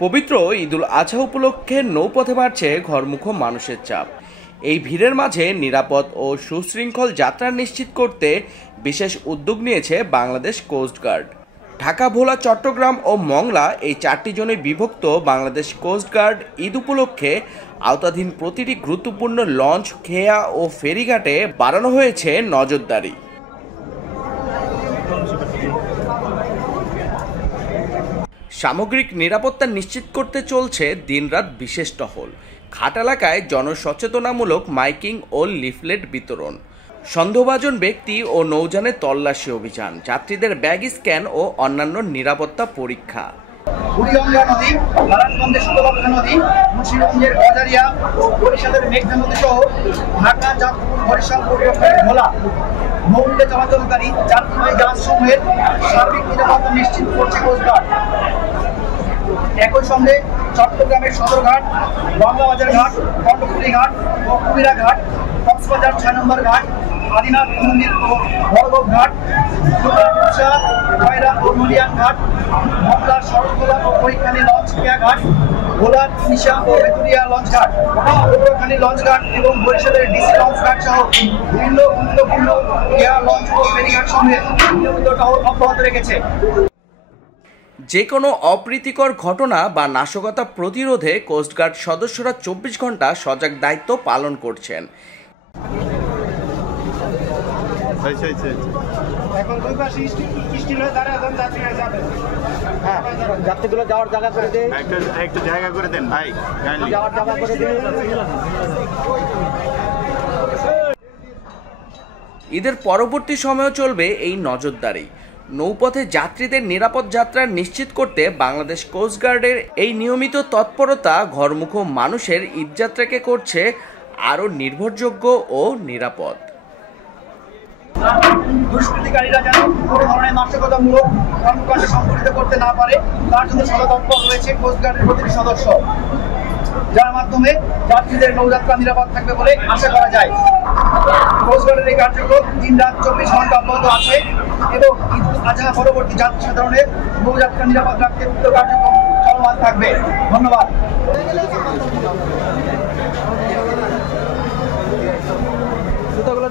পবিত্র ঈদুল আজহা উপলক্ষে নৌপথে বাড়ছে ঘরমুখো মানুষের চাপ। এই ভিড়ের মাঝে নিরাপদ ও সুশৃঙ্খল যাত্রা নিশ্চিত করতে বিশেষ উদ্যোগ নিয়েছে বাংলাদেশ কোস্টগার্ড। ঢাকা, ভোলা, চট্টগ্রাম ও মংলা এই 4টি জোনে বিভক্ত বাংলাদেশ কোস্টগার্ড ঈদ উপলক্ষে আওতাধীন প্রতিটি গুরুত্বপূর্ণ লঞ্চ, খেয়া ও ফেরিঘাটে বাড়ানো হয়েছে নজরদারি। সামগ্রিক নিরাপত্তা নিশ্চিত করতে চলছে দিনরাত বিশেষ টহল। ঘাট এলাকায় জনসচেতনামূলক মাইকিং ও লিফলেট বিতরণ, সন্দেহভাজন ব্যক্তি ও নৌযানে তল্লাশি অভিযান, যাত্রীদের ব্যাগ স্ক্যান ও অন্যান্য নিরাপত্তা পরীক্ষা। বুড়িগঙ্গা নদী, নারায়ণগঞ্জের শীতলক্ষা নদী, মুন্সিগঞ্জের গজারিয়া ও বরিশালের মেঘনা নদী সহ ঢাকা, চাঁদপুর, বরিশাল, পটুয়াখালী, ভোলা নৌপথে চলাচলকারী যাত্রীবাহী জাহাজসমূহের সার্বিক নিরাপত্তা নিশ্চিত করছে কোস্টগার্ড। একই সঙ্গে চট্টগ্রামের সদরঘাট, বাংলাবাজার ঘাট, কর্ণফুলী ঘাট ও কুমিরা ঘাট, কক্সবাজার 6 নম্বর ঘাট, আদিনাথ মন্দির ও বড়গোপ ঘাট, কয়রা ও নলিয়ান ঘাট, মংলার শরৎখোলা ও কৈখালী লঞ্চ খেয়া ঘাট, ভোলার নিশা ও ভেতুরিয়া লঞ্চ ঘাট, পটুয়াখালী লঞ্চ ঘাট এবং বরিশালের ডিসি লঞ্চ ঘাট সহ বিভিন্ন গুরুত্বপূর্ণ খেয়া লঞ্চ ও ফেরিঘাট সমেত নিয়মিত টহল অব্যাহত রেখেছে। যে কোনো অপ্রীতিকর ঘটনা বা নাশকতা প্রতিরোধে কোস্টগার্ড সদস্যরা 24 ঘন্টা সজাগ দায়িত্ব পালন করছেন। এখন দুই পাশে স্টিল হয়ে দাঁড়ায় যাত্রীরা যাবে। হ্যাঁ, যাত্রীগুলো যাওয়ার জায়গা করে দেন, একটু জায়গা করে দেন ভাই, যাওয়ার জায়গা করে দেন। ঈদের পরবর্তী সময়েও চলবে এই নজরদারি। নৌপথে যাত্রীদের নিরাপদ যাত্রা নিশ্চিত করতে বাংলাদেশ কোস্টগার্ডের এই নিয়মিত তৎপরতা ঘরমুখো মানুষের ঈদযাত্রাকে করছে আরও নির্ভরযোগ্য ও নিরাপদ। দুষ্কৃতিকারীরা যেন কোনো ধরনের নাশকতামূলক কর্মকাণ্ড সংঘটিত করতে না পারে, তার জন্য সদা তৎপর রয়েছে কোস্টগার্ডের প্রতিটি সদস্য, যার মাধ্যমে যাত্রীদের নৌযাত্রা নিরাপদ থাকবে বলে আশা করা যায়। কোস্টগার্ডের এই কার্যক্রম দিনরাত 24 ঘন্টা অব্যাহত আছে এবং ঈদ আজহা পরবর্তী যাত্রী সাধারণের নৌযাত্রা নিরাপদ রাখতে উক্ত কার্যক্রম চলমান থাকবে। ধন্যবাদ। জুতাগুলো